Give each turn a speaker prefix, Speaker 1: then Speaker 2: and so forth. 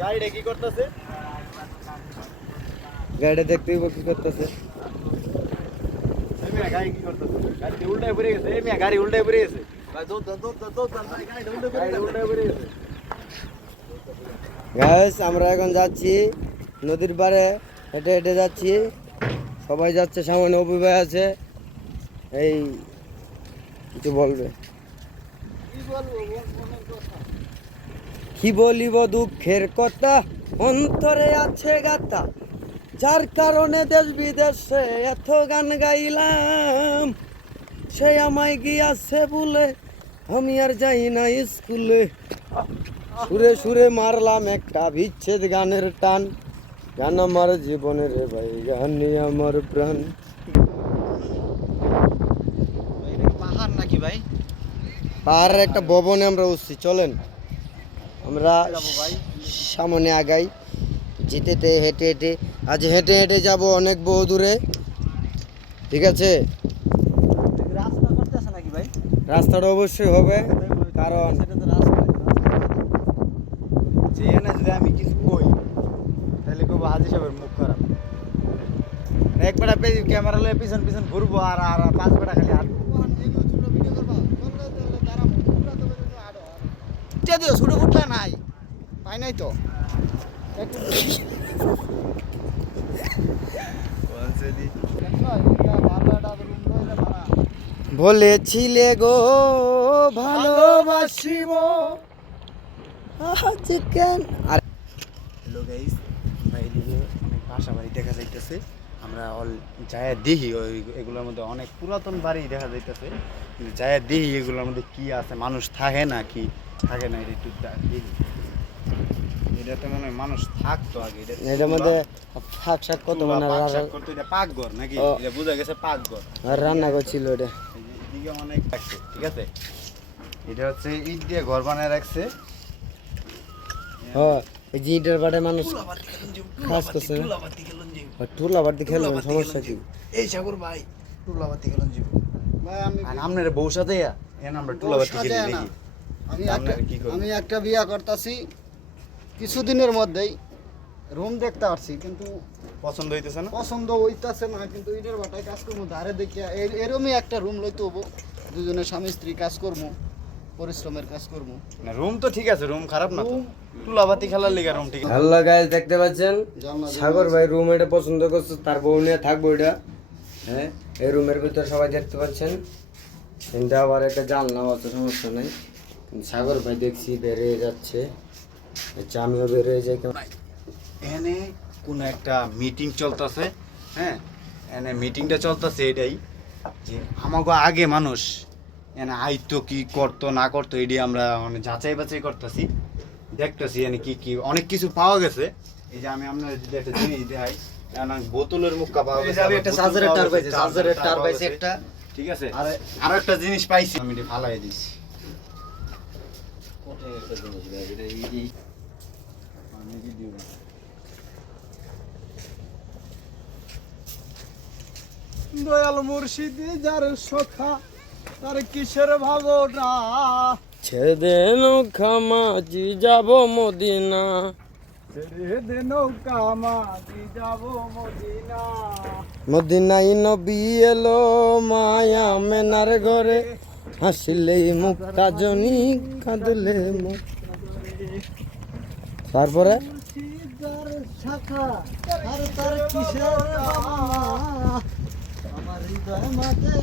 Speaker 1: গাড়িটা কি করতেছে?
Speaker 2: গাড়িটা দেখতে কি করতেছে?
Speaker 1: গাড়ি কি করতেছে? গাড়ি উল্টায় পড়ে গেছে এই মিয়া গাড়ি উল্টায় পড়ে গেছে।
Speaker 2: গ্যাস আমরা এখন যাচ্ছি নদীর পাড়ে হেঁটে হেঁটে যাচ্ছি। সবাই যাচ্ছে সামনে অভিভাবক আছে। এই কিছু বলবে? কি বলিব দুঃখের কথা? অন্তরে আছে গাতা যার কারণে দেশ বিদেশে এত গান গাইলাম। সে আমায় গিয়াছে বলে আমি আর যাই না স্কুলে। সুরে সুরে মারলাম একটা বিচ্ছেদ গানের টান। গান আমার জীবনের রে ভাই গানই আমার প্রাণ।
Speaker 1: পাহাড় নাকি ভাই?
Speaker 2: আর একটা ভবনে আমরা উঠছি চলেন। আমরা? সামনে আগাই। যেতেতে হেঁটে হেঁটে আজ হেঁটে হেঁটে যাব অনেক বহু দূরে। ঠিক আছে?
Speaker 1: রাস্তা করতেছে নাকি ভাই?
Speaker 2: রাস্তাটা অবশ্যই হবে কারণ
Speaker 1: সেটা তো রাস্তা যেখানে যদি আমি কিছু কই তাহলে কব হাজি সাহেবের মুখ খারাপ। একবার ক্যামেরা লয়ে পিছন পিছন ঘুরবো আর আর পাঁচ বেটা খালি হাঁটবো। ছোট নাই তো।
Speaker 2: বলেছিলে গো ভালোবাসিব। আজ কেন? আর।
Speaker 1: হ্যালো গাইস এদিকে অনেক বাসা বাড়ি দেখা যাইতেছে। আমরা অল যায় দেখি ওই এগুলোর মধ্যে অনেক পুরাতন বাড়ি দেখা যাইতেছে। কিন্তু যায় দেখি এগুলোর মধ্যে কি আছে? মানুষ থাকে না কি? থাকে না এটা একটু দেখি। এটাতে মনে হয় মানুষ থাকতো আগে
Speaker 2: এটার মধ্যে শাক শাক কত মানে
Speaker 1: করতো, এটা পাকঘর নাকি? এটা বোঝা গেছে পাকঘর।
Speaker 2: আর রান্না করছিল এটা।
Speaker 1: এদিকে অনেক থাকছে ঠিক আছে? এটা হচ্ছে ইট দিয়ে ঘর বানায় রাখছে।
Speaker 2: হ এই যে ইটের বাটে মানুষ কাজ করছে টুলা বাড়তে খেলবেন সমস্যা কি?
Speaker 1: এই সাগর ভাই টুলাবাতি গেলেন জীব ভাই আমি আপনার বউ সাথে? খেলি?
Speaker 3: আমি একটা বিয়া করতেছি। কিছুদিনের মধ্যেই রুম দেখতে আসছি কিন্তু
Speaker 1: পছন্দ হইতেছে না?
Speaker 3: পছন্দ হইতেছে না কিন্তু ইটের বাটায় কাজ করব ধারে দেখিয়া এর- এরমই একটা রুম লইতে হব দুজনে স্বামী স্ত্রী কাজ করব পরিশ্রমের কাজ করব।
Speaker 1: রুম তো ঠিক আছে রুম খারাপ না তো। টুলাবাতি খেলার লিগা রুম ঠিক আছে।
Speaker 2: হ্যালো গাইস দেখতে পাচ্ছেন? সাগর ভাই রুম এটা পছন্দ করছে তার বউ নিয়ে থাকব এটা। হ্যাঁ এই রুমের ভিতরে সবাই দেখতে পাচ্ছেন? কিন্তু আবার একটা জানলাম অত সমস্যা নাই। সাগর ভাই দেখছি বেরিয়ে যাচ্ছে। আচ্ছা আমিও বেরিয়ে যাই কেমন?
Speaker 1: এনে কোন একটা মিটিং চলতেছে হ্যাঁ? এনে মিটিংটা চলতেছে এটাই যে আমাকে আগে মানুষ এনে আইতো কি করতো না করতো এটি আমরা মানে যাচাই বাছাই করতেছি। দেখতেছি এনে কি কি অনেক কিছু পাওয়া গেছে। এই যে আমি আপনার যদি একটা জিনিস দেখাই বোতলের মুক্কা পাওয়া গেছে
Speaker 2: একটা চার্জারের
Speaker 1: গেছে,
Speaker 2: পাইছি চার্জারের
Speaker 1: পাওয়া
Speaker 2: পাইছি একটা।
Speaker 1: ঠিক আছে? আর একটা জিনিস পাইছি। আমি এটা ফালাই দিছি।
Speaker 3: দয়াল মুর্শিদি যার সখা তার কিসের ভাবনা?
Speaker 2: ছেড়ে দেন খামাজি যাব মদিনা।
Speaker 3: ছেড়ে দে নৌকা মাঝি যাব মদিনা।
Speaker 2: মদিনাই নবী এলো মায়া মেনার ঘরে। হাসিলে মুখ কাজনি কাঁদলে তারপরে?
Speaker 3: আমার হৃদয় মাঝে